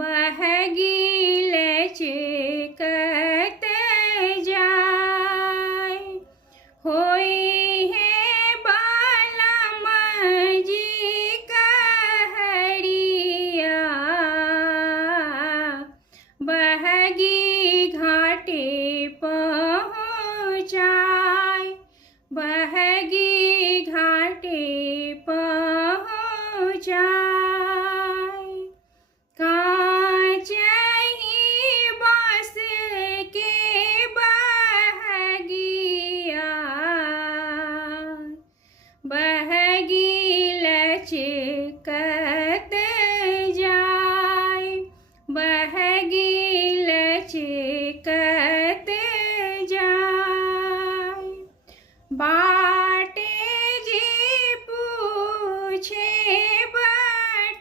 बहगी लचकत जाय होई है बालम जी कहरिया बहगी घाटे पहुँचाय बहगी घाटे पहुँचाय कांचही बाँस के बहगिया बहगी लचकत जाय बहगी लचकत जाय बाटे जी पूछे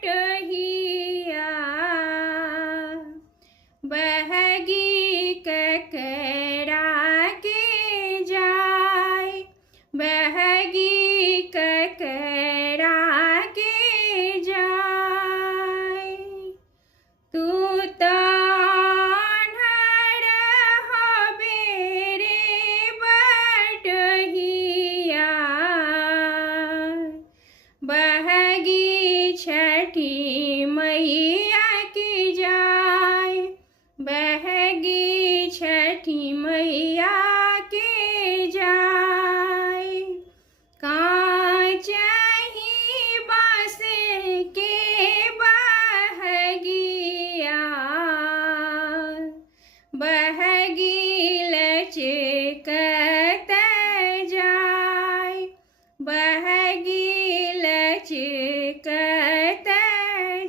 बटहिया बहगी ककरा के जाय बहगी ककरा के जाय तू तो आन्हर हबे रे बटहिया बहगी छठी मैया की जाय बहगी छठी मैया के जाय कांचही बाँस के बहगिया बहगी लचकत जाय बहगी लचकत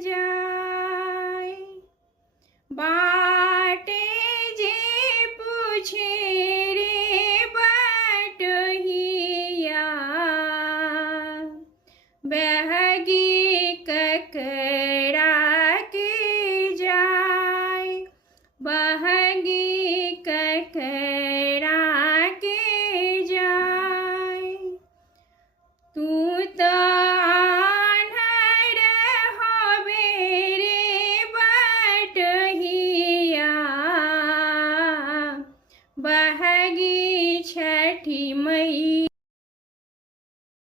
जाय बाटे जे पूछे रे बटहिया बहगी ककरा